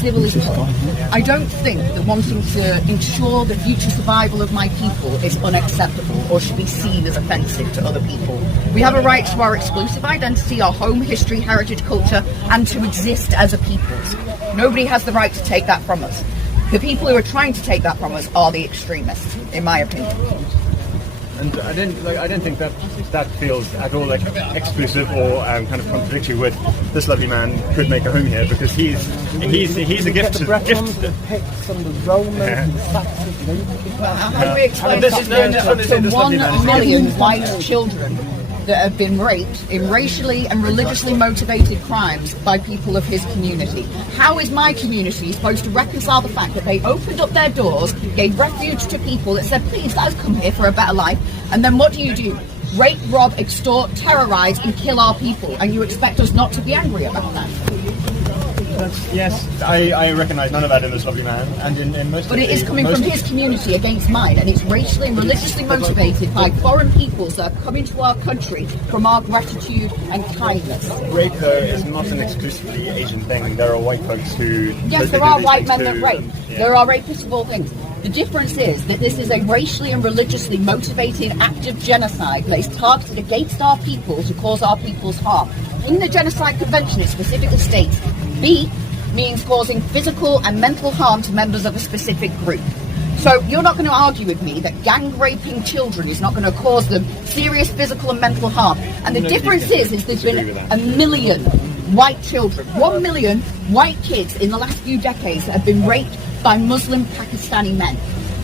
civil is poor. I don't think that wanting to ensure the future survival of my people is unacceptable or should be seen as offensive to other people. We have a right to our exclusive identity, our home, history, heritage, culture, and to exist as a peoples. Nobody has the right to take that from us. The people who are trying to take that from us are the extremists, in my opinion. And I don't think that feels at all like exclusive or kind of contradictory with this lovely man could make a home here, because he's a gift to the Picts and the Romans and the Saxons. How do we explain to 1 million white children that have been raped in racially and religiously motivated crimes by people of his community? How is my community supposed to reconcile the fact that they opened up their doors, gave refuge to people that said, please, let us come here for a better life, and then what do? Rape, rob, extort, terrorise and kill our people, and you expect us not to be angry about that? Yes, I recognise none of that in this lovely man, and in most. But it is coming from his community against mine, and it's racially and religiously motivated by foreign peoples that are coming to our country from our gratitude and kindness. Rape is not an exclusively Asian thing. There are white folks who. Yes, there are white men that rape. Yeah. There are rapists of all things. The difference is that this is a racially and religiously motivated act of genocide that is targeted against our people to cause our peoples harm. In the Genocide Convention, it specifically states B means causing physical and mental harm to members of a specific group. So you're not going to argue with me that gang raping children is not going to cause them serious physical and mental harm. And the difference is there's been 1 million white children, 1 million white kids in the last few decades that have been raped by Muslim Pakistani men.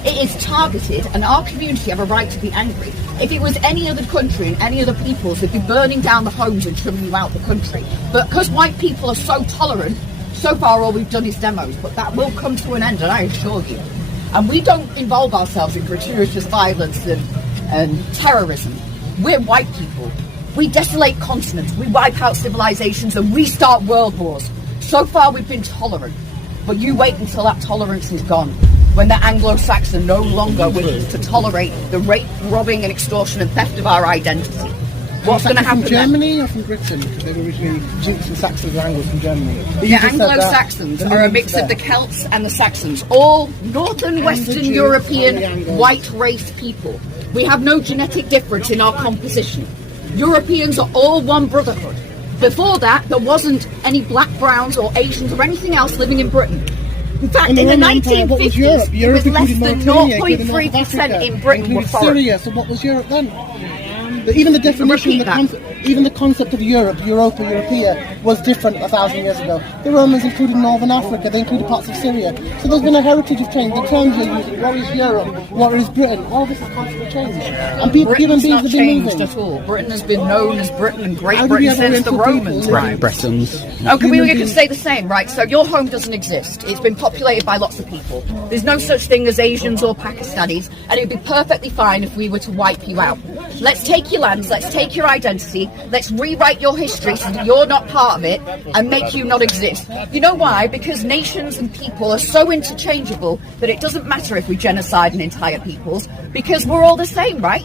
It is targeted, and our community have a right to be angry. If it was any other country and any other peoples, they'd be burning down the homes and trimming you out the country. But because white people are so tolerant, so far all we've done is demos, but that will come to an end, and I assure you. And we don't involve ourselves in gratuitous violence and terrorism. We're white people. We desolate continents, we wipe out civilizations and restart world wars. So far we've been tolerant, but you wait until that tolerance is gone. When the Anglo-Saxon no longer wishes to tolerate the rape, robbing and extortion and theft of our identity. What's going to happen from Germany or from Britain? Because they were originally Jutes and Saxons and Angles from Germany. The Anglo-Saxons are a mix of the Celts and the Saxons, all northern Western European white race people. We have no genetic difference in our composition. Europeans are all one brotherhood. Before that, there wasn't any black, browns or Asians or anything else living in Britain. In fact, in the 1950s, it was less than 0.3% in Britain were foreign. Syria, so what was Europe then? Even the definition, even the concept of Europe, Europa, Europea, was different 1,000 years ago. The Romans included Northern Africa, they included parts of Syria. So there's been a heritage of change. The terms you're using, what is Europe, what is Britain, all this has constantly changed. And human beings have been moving. At all. Britain has been known as Britain and Great Britain since the Romans. Right, Britons. Okay, we can say the same, right? So your home doesn't exist. It's been populated by lots of people. There's no such thing as Asians or Pakistanis, and it would be perfectly fine if we were to wipe you out. Let's take your lands, let's take your identity, let's rewrite your history so that you're not part of it and make you not exist. You know why? Because nations and people are so interchangeable that it doesn't matter if we genocide an entire peoples, because we're all the same, right?